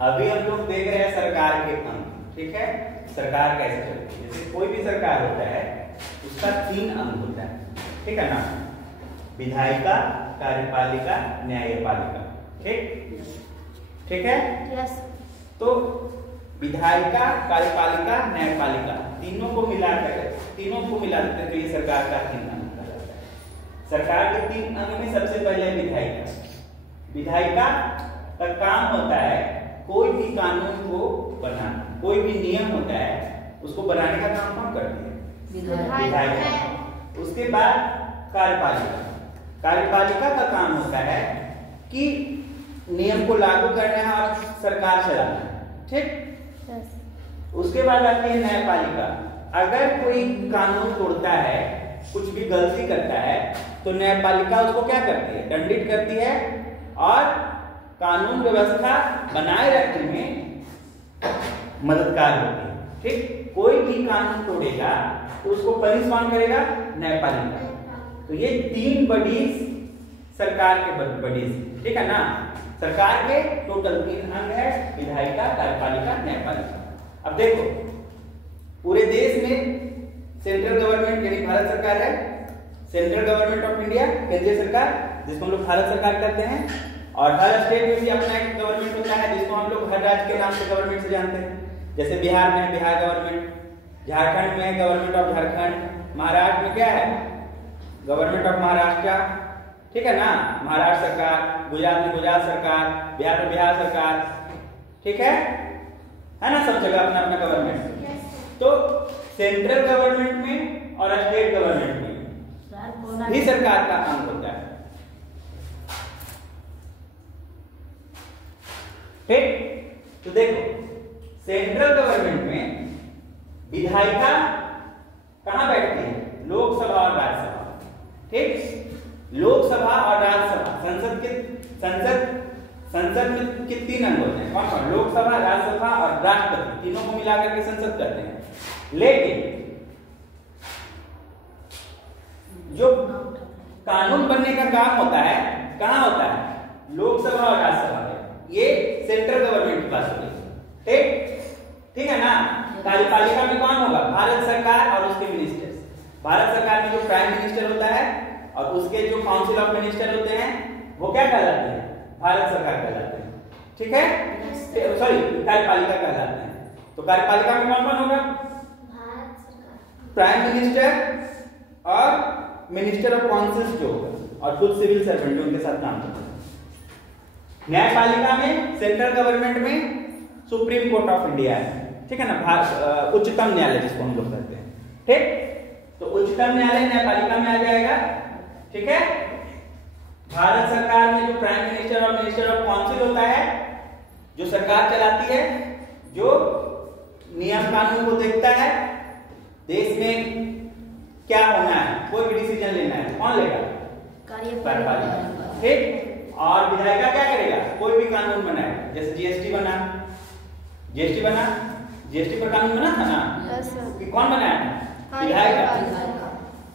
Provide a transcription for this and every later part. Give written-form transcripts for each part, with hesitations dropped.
अभी हम लोग देख रहे हैं सरकार के अंग, ठीक है, सरकार कैसे चलती है। जैसे कोई भी सरकार होता है उसका 3 अंग होता है, ठीक है ना, विधायिका, कार्यपालिका, न्यायपालिका, ठीक है। यस। तो विधायिका, कार्यपालिका, न्यायपालिका तीनों को मिला देते हैं तो ये सरकार का 3 अंग कहलाता है। सरकार के 3 अंग में सबसे पहले विधायिका का काम होता है कोई भी कानून को बनाना, कोई भी नियम होता है उसको बनाने का काम कौन करती है? विधायिका। उसके बाद कार्यपालिका का काम होता है कि नियम को लागू करना है और सरकार चलाना है, ठीक। उसके बाद आती है न्यायपालिका। अगर कोई कानून तोड़ता है, कुछ भी गलती करता है तो न्यायपालिका उसको क्या करती है? दंडित करती है और कानून व्यवस्था बनाए रखने में मददगार होती है, ठीक। कोई भी कानून तोड़ेगा तो उसको पनिश कौन करेगा? न्यायपालिका। तो ये 3 बॉडीज सरकार के बॉडीज, ठीक है ना। सरकार के टोटल 3 अंग है, विधायिका, कार्यपालिका, न्यायपालिका। अब देखो पूरे देश में सेंट्रल गवर्नमेंट यानी भारत सरकार है, सेंट्रल गवर्नमेंट ऑफ इंडिया, केंद्रीय सरकार, जिसको हम लोग भारत सरकार कहते हैं। और हर स्टेट में भी अपना एक गवर्नमेंट होता है जिसको हम लोग हर राज्य के नाम से गवर्नमेंट से जानते हैं। जैसे बिहार में बिहार गवर्नमेंट, झारखंड में गवर्नमेंट ऑफ झारखंड, महाराष्ट्र में क्या है? गवर्नमेंट ऑफ महाराष्ट्र, ठीक है ना, महाराष्ट्र सरकार, गुजरात में गुजरात सरकार, बिहार में बिहार सरकार, ठीक है ना, सब जगह अपना अपना गवर्नमेंट। तो सेंट्रल गवर्नमेंट में और स्टेट गवर्नमेंट में भी सरकार का अंग होता है, ठीक। तो देखो सेंट्रल गवर्नमेंट में विधायिका कहां बैठती है? लोकसभा और राज्यसभा, ठीक। लोकसभा और राज्यसभा, संसद में के 3 अंग होते हैं, कौन कौन? लोकसभा, राज्यसभा और राष्ट्रपति, तीनों को मिलाकर के संसद करते हैं। लेकिन जो कानून बनने का काम होता है कहां होता है? लोकसभा और राज्यसभा में। ये सेंट्रल गवर्नमेंट के पास होगी, ठीक है ना। कार्यपालिका में कौन होगा? भारत सरकार और उसके मिनिस्टर्स। भारत सरकार में जो प्राइम मिनिस्टर होता है और उसके जो काउंसिल ऑफ मिनिस्टर होते हैं वो क्या कहलाते हैं? भारत सरकार कहलाते हैं, ठीक है, सॉरी कार्यपालिका कहलाते हैं। तो कार्यपालिका में कौन कौन होगा? भारत सरकार, प्राइम मिनिस्टर और मिनिस्टर ऑफ काउंसिल्स जो होगा और कुछ सिविल सर्वेंट उनके साथ काम करते हैं। न्यायपालिका में सेंट्रल गवर्नमेंट में सुप्रीम कोर्ट ऑफ इंडिया है, ठीक है ना, उच्चतम न्यायालय जिसको हम लोग कहते हैं, ठीक। तो उच्चतम न्यायालय न्यायपालिका में आ जाएगा, ठीक है। भारत सरकार में जो प्राइम मिनिस्टर और मिनिस्टर ऑफ काउंसिल होता है, जो सरकार चलाती है, जो नियम कानून को देखता है, देश में क्या होना है, कोई भी डिसीजन लेना है, कौन लेगा? कार्यपालिका, ठीक। और विधायिका क्या करेगा? कोई भी कानून बनाए, जैसे जीएसटी बना, जीएसटी पर कानून बना था ना, कि कौन बनाया? विधायिका।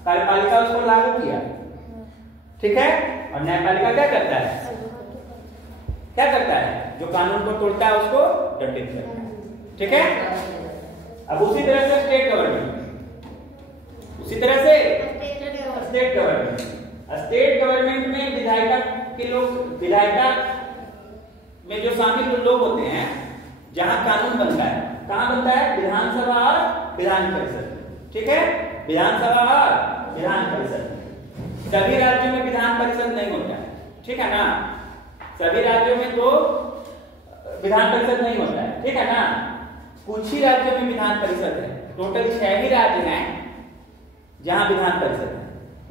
कार्यपालिका उसको लागू किया, ठीक है। और न्यायपालिका क्या करता है? जो कानून को तोड़ता है उसको दंडित करता है, ठीक है। अब उसी तरह से स्टेट गवर्नमेंट, उसी तरह से स्टेट गवर्नमेंट में विधायिका में जो शामिल लोग होते हैं, जहां कानून बनता है, कहां बनता है? विधानसभा और विधान परिषद, ठीक है, विधानसभा और विधान परिषद। सभी राज्यों में विधान परिषद नहीं होता है, ठीक है ना, सभी राज्यों में तो विधान परिषद नहीं होता है, ठीक है ना। कुछ ही राज्यों में विधान परिषद है, टोटल 6 ही राज्य हैं जहां विधान परिषद है,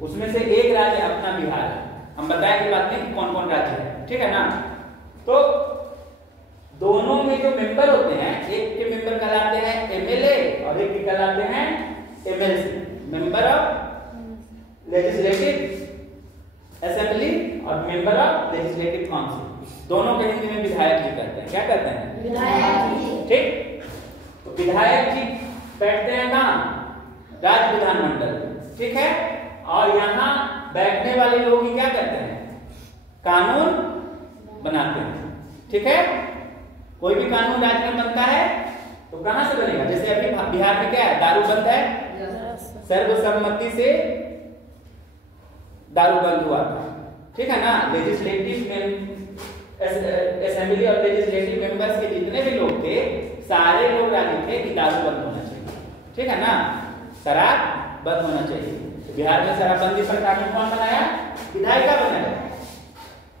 उसमें से एक राज्य अपना बिहार है। हम बताएंगे बाद में कि कौन कौन राज्य है, ठीक है ना। तो दोनों में जो मेंबर होते हैं, एक के मेंबर कहलाते हैं एमएलए और एक के कहलाते हैं MLC, member of legislative assembly और मेंबर ऑफ लेजिस्लेटिव काउंसिल। दोनों के हिंदी में विधायक जी कहते हैं, क्या कहते हैं? विधायक जी, ठीक। तो विधायक जी बैठते हैं कहां? राज्य विधानमंडल, ठीक है। और यहाँ बैठने वाले लोग ही क्या करते हैं? कानून बनाते हैं, ठीक है। कोई भी कानून राज्य में बनता है तो कहां से बनेगा? जैसे अभी बिहार में क्या है, दारू बंद है, सर्वसम्मति से दारू बंद हुआ था, ठीक है ना। असेंबली और लेजिस्लेटिव मेंबर्स के जितने भी लोग थे, सारे लोग राजी थे कि दारू बंद होना चाहिए, ठीक है ना, शराब बंद होना चाहिए। तो बिहार में शराबबंदी पर कानून कौन बनाया? विधायिका बनाया।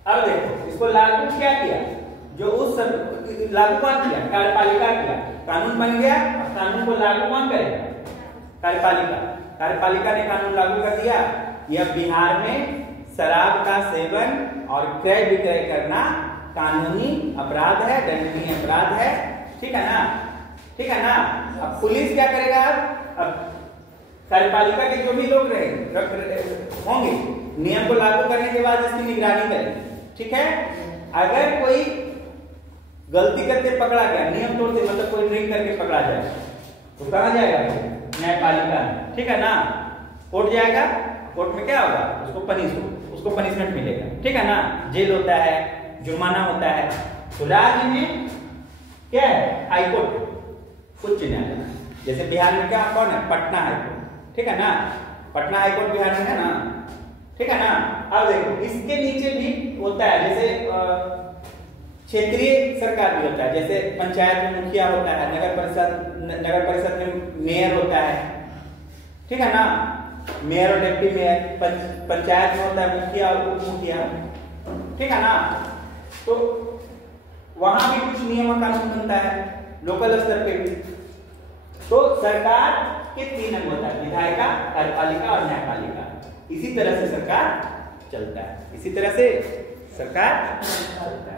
अब देखो इसको लागू क्या किया, जो उस लागू कौन किया? कार्यपालिका किया। कानून बन गया, अब कानून को लागू कौन करेगा? कार्यपालिका। कार्यपालिका ने कानून लागू कर दिया। यह बिहार में शराब का सेवन और क्रय विक्रय करना कानूनी अपराध है, दंडनीय अपराध है, ठीक है ना, ठीक है ना। अब पुलिस क्या करेगा? अब कार्यपालिका के जो भी लोग होंगे, नियम को लागू करने के बाद इसकी निगरानी करेंगे, ठीक है। अगर कोई गलती करते पकड़ा गया, नियम तोड़ते, मतलब कोई ड्रिंक करके पकड़ा जाए, तो कहां जाएगा? न्यायपालिका, ठीक है ना। कोर्ट जाएगा, कोर्ट में क्या होगा? उसको पनिशमेंट मिलेगा, ठीक है ना। जेल होता है, जुर्माना होता है। तो राज्य में क्या है? हाईकोर्ट, उच्च न्यायालय। जैसे बिहार में क्या कौन है? पटना हाईकोर्ट, ठीक है ना। पटना हाईकोर्ट बिहार में है ना, ठीक है ना। अब देखो इसके नीचे भी होता है, जैसे क्षेत्रीय सरकार भी होता है, जैसे पंचायत में मुखिया होता है, नगर परिषद में मेयर होता है, ठीक है ना। मेयर और डिप्टी मेयर। पंचायत में होता है मुखिया और उप मुखिया, ठीक है ना। तो वहां भी कुछ नियम कानून बनता है, लोकल स्तर पे भी। तो सरकार के 3 अंग होता है, विधायिका, कार्यपालिका और न्यायपालिका। इसी तरह से सरकार चलता है, इसी तरह से सरकार चलता है।